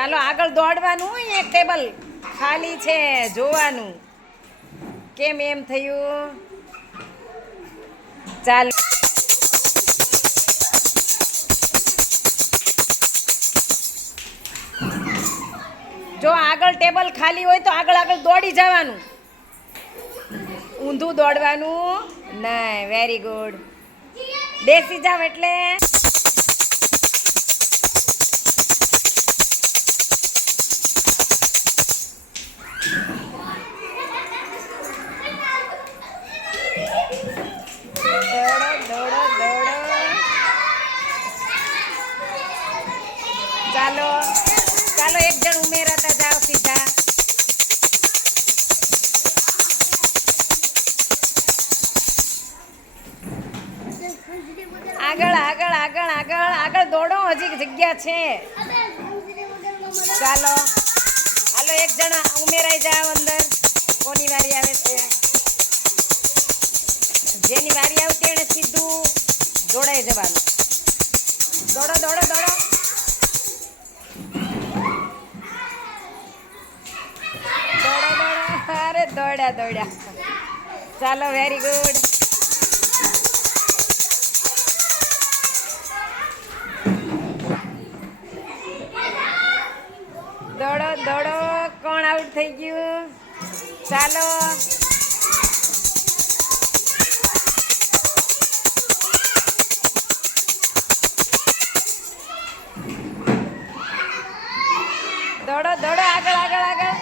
ચાલો આગળ દોડવાનું. એક ટેબલ ખાલી છે, જોવાનું કેમ એમ થયું. ચાલો જો આગળ ટેબલ ખાલી હોય તો આગળ આગળ દોડી જવાનું, ઊંધું દોડવાનું નહીં. Very good. બેસી જાવ એટલે દોડો દોડો દોડો. ચાલો ચાલો એક જણ ઉમેરાતા જાઓ સીધા. આગળ આગળ આગળ આગળ આગળ દોડો, હજી જગ્યા છે. ચાલો હાલો એક જણા ઉમેરાઈ જાવ અંદર. કોની વારી આવે છે? જેની વારી આવતી એને સીધું જોડાઈ જવાનું. દોડો દોડો દોડો. દોડો દોડો. અરે દોડ્યા દોડ્યા. ચાલો વેરી ગુડ. દોડો દોડો. કોણ આઉટ થઈ ગયું? ચાલો દોડો દોડો. આગળ આગળ આગળ.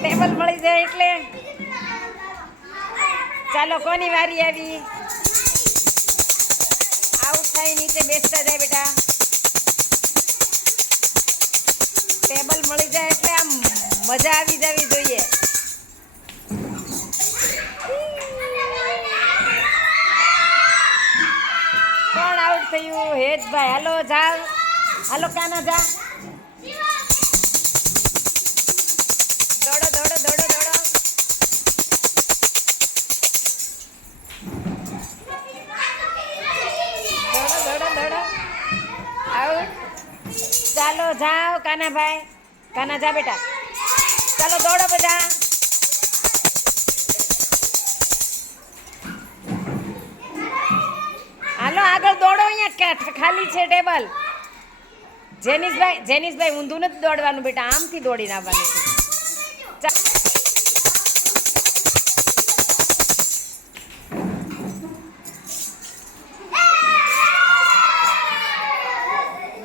ટેબલ મળી જાય એટલે. ચાલો કોની વારી આવી? આઉટ થાય નીચે બેસતા જાય બેટા. ટેબલ મળી જાય એટલે આમ મજા આવી જવી જોઈએ. કોણ આઉટ થયું? હેતભાઈ. હાલો જાવ. હાલો કાના જા. દોડો દોડો દોડો દોડો. દોડો દોડો દોડો. આઉટ. ચાલો જાઓ કાનાભાઈ. કાના જા બેટા. ચાલો દોડો બધા. હાલો આગળ દોડો. અહીંયા ખાલી છે ટેબલ. જેનિશભાઈ ઊંધું નથી દોડવાનું બેટા, આમથી દોડીને આવવાનું છે.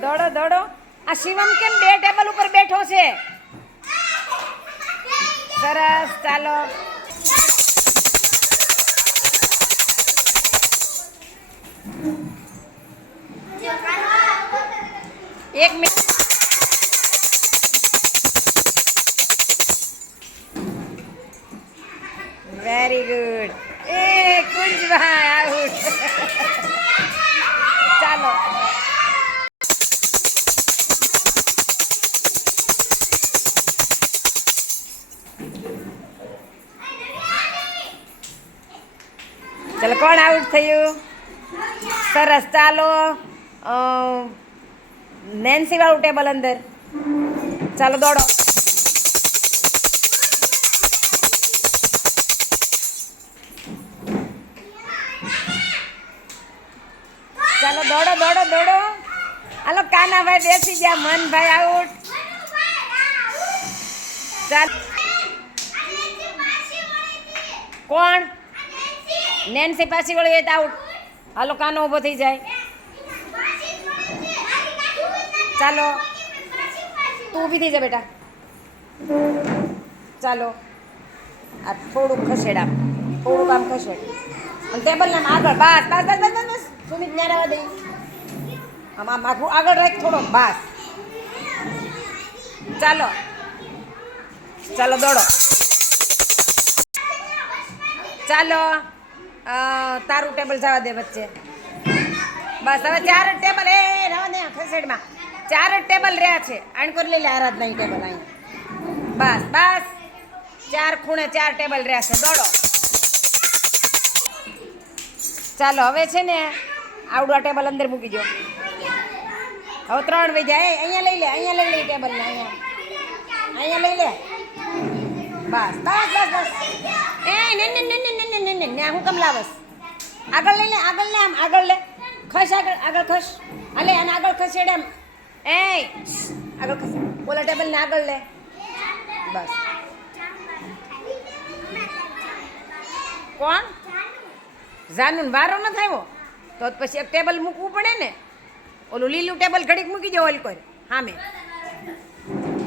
દોડો દોડો. આ શિવમ કેમ 2 ટેબલ ઉપર બેઠો છે? સરસ. ચાલો એક મિનિટ. Very good. કુંજભાઈ આઉટ. ચાલો ચાલો કોણ આઉટ થયું? સરસ. ચાલો નેન્સી વાળું ટેબલ અંદર. ચાલો દોડો. ચાલો દોડો દોડો દોડો. હાલો કાનાભાઈ બેસી ગયા. મનભાઈ આઉટ. ચાલ કોણ? નેન્સી પાછી વળી તો આઉટ. હાલો કાનો ઊભો થઈ જાય. ચાલો તું ઊભી થઈ જા બેટા. ચાલો આ થોડુંક ખસેડ. થોડુંક આમ ખસેડ અને ટેબલ ને આગળ. બસ બસ બસ બસ બસ. સુમિત ન્યા રહેવા દઈ. આમ માથું આગળ રાખ થોડોક. બસ. ચાલો ચાલો દોડો. ચાલો તારું ટેબલ જવા દે વચ્ચે. બસ હવે 4 જ ટેબલ. એ રહેવા દે ખસેડમાં. 4 જ ટેબલ રહ્યા છે. આણ કરી લઈ લે આરાધના ટેબલ અહીંયા. બસ બસ, 4 ખૂણે 4 ટેબલ રહેશે. દોડો. ચાલો હવે છે ને આવડું આ ટેબલ અંદર મૂકી દો. હવે 3 વઈ જાય. અહીંયા લઈ લે, અહીંયા લઈ લે ટેબલ ને. અહીંયા લઈ લે. બસ બસ બસ બસ. એ ને ને ને ને ને ને ને હું કેમ લાવસ? આગળ લઈ લે, આગળ લે, આમ આગળ લે. ખસ આગળ, આગળ ખસ. હાલે અને આગળ ખસેડ એમ. એ આગળ ખસ. ઓલા ટેબલ ને આગળ લે. બસ. કોણ? જાનું વારો ન થાય તો પછી એક ટેબલ મૂકવું પડે ને. ઓલું લીલું ટેબલ ઘડીક મૂકી દો ઓલ કોઈ સામે.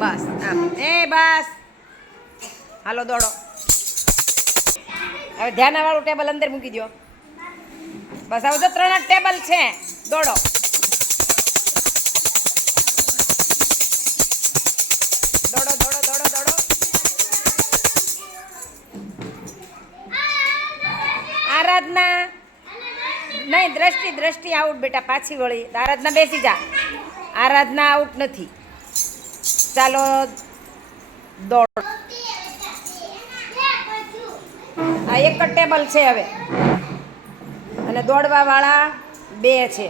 બસ આમ. એ બસ. હાલો દોડો. હવે ધ્યાનવાળું ટેબલ અંદર મૂકી દો. બસ હવે તો 3 ટેબલ છે. દોડો. દોડો દોડો દોડો દોડો. આરાધના નહીં, દ્રષ્ટિ દ્રષ્ટિ આઉટ બેટા. પાછી વળી. આરાધના બેસી જા. આરાધના આઉટ નથી. ચાલો દોડ. આ એક જ ટેબલ છે હવે અને દોડવા વાળા 2 છે.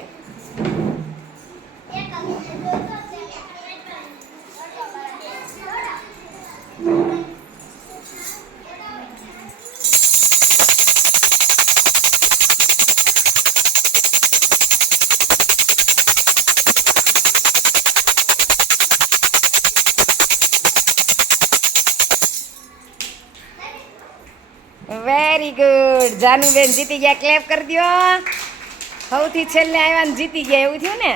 Very good. જાનુબેન જીતી ગયા. ક્લેપ કરી દો. સૌથી છેલ્લે આવ્યા ને જીતી ગયા એવું થયું ને.